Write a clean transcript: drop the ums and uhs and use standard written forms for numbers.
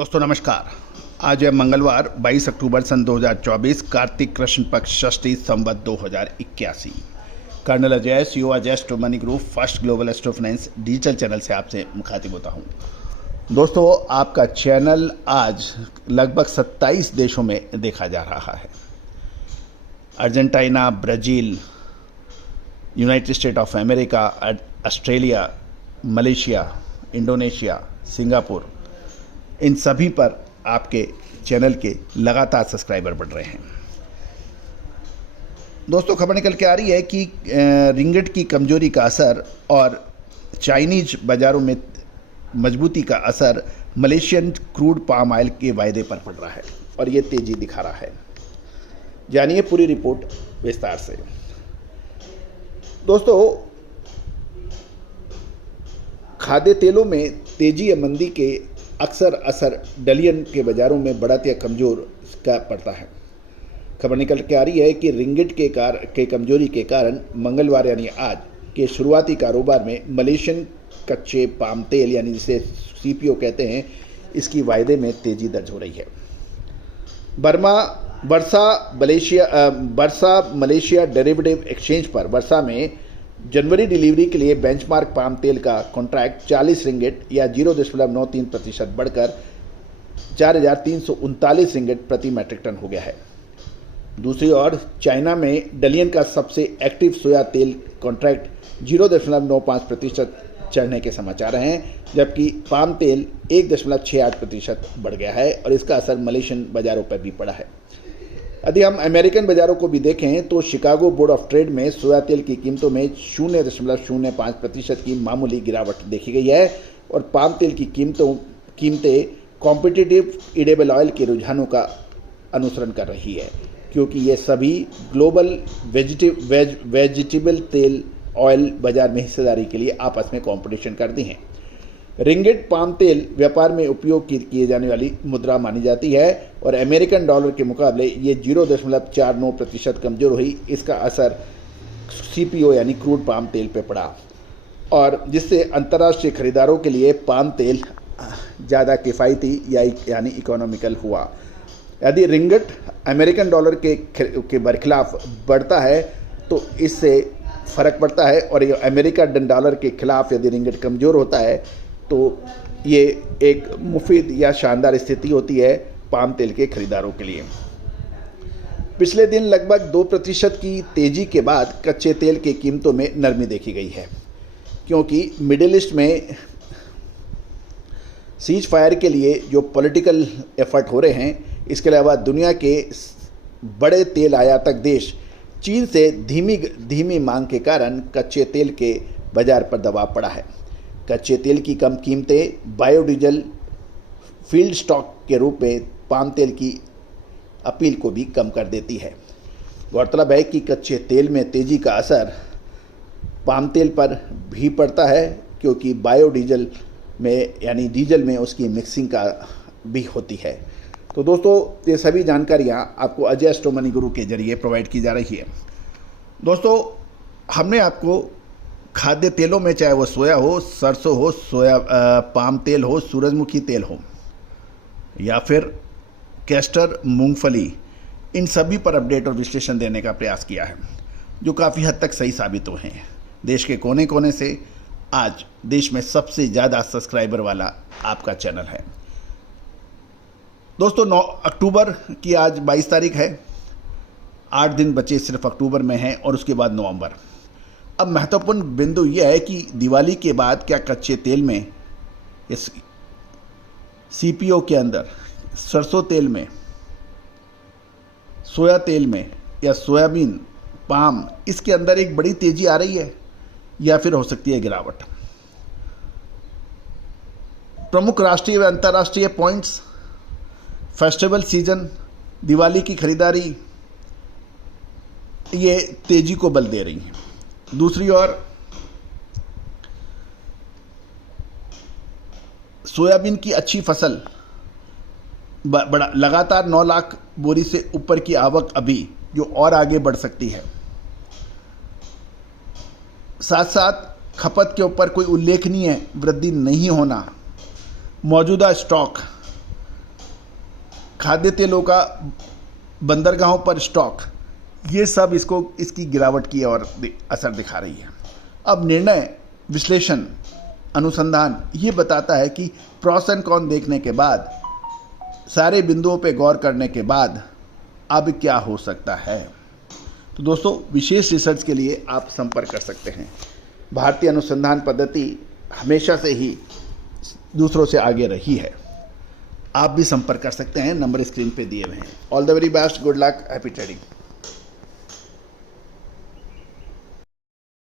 दोस्तों नमस्कार। आज है मंगलवार 22 अक्टूबर सन 2024, कार्तिक कृष्ण पक्ष षष्ठी संवत 2081। Colonel Ajay, CEO Ajay astro money group first global astro finance digital channel से आपसे मुखातिब होता हूं। दोस्तों, आपका चैनल आज लगभग 27 देशों में देखा जा रहा है। Argentina, Brazil, United State of America, Australia, Malaysia, Indonesia, Singapore, इन सभी पर आपके चैनल के लगातार सब्सक्राइबर बढ़ रहे हैं। दोस्तों, खबर निकल के आ रही है कि रिंगिट की कमजोरी का असर और चाइनीज बाज़ारों में मजबूती का असर मलेशियन क्रूड पाम ऑयल के वायदे पर पड़ रहा है और ये तेज़ी दिखा रहा है। जानिए पूरी रिपोर्ट विस्तार से। दोस्तों, खाद्य तेलों में तेजी या मंदी के अक्सर असर डलियन के बाज़ारों में बढ़त या कमज़ोर का पड़ता है। खबर निकल के आ रही है कि रिंगिट के कमजोरी के कारण मंगलवार यानी आज के शुरुआती कारोबार में मलेशियन कच्चे पाम तेल यानी जिसे सीपीओ कहते हैं, इसकी वायदे में तेज़ी दर्ज हो रही है। बरसा मलेशिया डेरिवेटिव एक्सचेंज पर वर्षा में जनवरी डिलीवरी के लिए बेंचमार्क पाम तेल का कॉन्ट्रैक्ट 40 रिंगिट या 0.93% बढ़कर 4,339 रिंगिट प्रति मैट्रिक टन हो गया है। दूसरी ओर चाइना में डलियन का सबसे एक्टिव सोया तेल कॉन्ट्रैक्ट 0.95% चढ़ने के समाचार हैं, जबकि पाम तेल 1.68% बढ़ गया है और इसका असर मलेशियन बाज़ारों पर भी पड़ा है। यदि हम अमेरिकन बाज़ारों को भी देखें तो शिकागो बोर्ड ऑफ ट्रेड में सोया तेल की कीमतों में 0.05% की मामूली गिरावट देखी गई है और पाम तेल की कीमतें कॉम्पिटिटिव एडिबल ऑयल के रुझानों का अनुसरण कर रही है, क्योंकि ये सभी ग्लोबल वेजिटेबल तेल ऑयल बाजार में हिस्सेदारी के लिए आपस में कंपटीशन करती हैं। रिंगिट पाम तेल व्यापार में उपयोग किए जाने वाली मुद्रा मानी जाती है और अमेरिकन डॉलर के मुकाबले ये 0.49% कमज़ोर हुई। इसका असर सीपीओ यानी क्रूड पाम तेल पे पड़ा और जिससे अंतर्राष्ट्रीय खरीदारों के लिए पाम तेल ज़्यादा किफ़ायती यानी इकोनॉमिकल हुआ। यदि रिंगिट अमेरिकन डॉलर के बरखिलाफ बढ़ता है तो इससे फ़र्क पड़ता है और अमेरिकन डॉलर के खिलाफ यदि रिंगिट कमज़ोर होता है तो ये एक मुफीद या शानदार स्थिति होती है पाम तेल के खरीदारों के लिए। पिछले दिन लगभग 2% की तेज़ी के बाद कच्चे तेल की कीमतों में नरमी देखी गई है, क्योंकि मिडिल ईस्ट में सीज फायर के लिए जो पॉलिटिकल एफर्ट हो रहे हैं, इसके अलावा दुनिया के बड़े तेल आयातक देश चीन से धीमी मांग के कारण कच्चे तेल के बाज़ार पर दबाव पड़ा है। कच्चे तेल की कम कीमतें बायोडीजल फील्ड स्टॉक के रूप में पाम तेल की अपील को भी कम कर देती है। गौरतलब है कि कच्चे तेल में तेज़ी का असर पाम तेल पर भी पड़ता है, क्योंकि बायोडीजल में यानी डीजल में उसकी मिक्सिंग का भी होती है। तो दोस्तों, ये सभी जानकारियाँ आपको अजय एस्ट्रो मनी गुरु के जरिए प्रोवाइड की जा रही है। दोस्तों, हमने आपको खाद्य तेलों में, चाहे वो सोया हो, सरसों हो, पाम तेल हो, सूरजमुखी तेल हो या फिर कैस्टर, मूंगफली, इन सभी पर अपडेट और विश्लेषण देने का प्रयास किया है, जो काफ़ी हद तक सही साबित हुए हैं। देश के कोने कोने से आज देश में सबसे ज़्यादा सब्सक्राइबर वाला आपका चैनल है। दोस्तों, 9 अक्टूबर की आज 22 तारीख है। 8 दिन बचे सिर्फ अक्टूबर में हैं और उसके बाद नवंबर। अब महत्वपूर्ण बिंदु यह है कि दिवाली के बाद क्या कच्चे तेल में, इस सीपीओ के अंदर, सरसों तेल में, सोया तेल में या सोयाबीन, पाम, इसके अंदर एक बड़ी तेजी आ रही है या फिर हो सकती है गिरावट। प्रमुख राष्ट्रीय व अंतर्राष्ट्रीय पॉइंट्स, फेस्टिवल सीजन, दिवाली की खरीदारी, ये तेजी को बल दे रही हैं। दूसरी ओर सोयाबीन की अच्छी फसल, बड़ा लगातार 9 लाख बोरी से ऊपर की आवक अभी जो और आगे बढ़ सकती है। साथ साथ खपत के ऊपर कोई उल्लेखनीय वृद्धि नहीं होना, मौजूदा स्टॉक खाद्य तेलों का बंदरगाहों पर स्टॉक, ये सब इसकी गिरावट की ओर असर दिखा रही है। अब निर्णय विश्लेषण अनुसंधान ये बताता है कि प्रॉस एंड कॉन देखने के बाद, सारे बिंदुओं पे गौर करने के बाद अब क्या हो सकता है। तो दोस्तों, विशेष रिसर्च के लिए आप संपर्क कर सकते हैं। भारतीय अनुसंधान पद्धति हमेशा से ही दूसरों से आगे रही है। आप भी संपर्क कर सकते हैं, नंबर स्क्रीन पे दिए हुए हैं। All the very best, good luck, happy trading.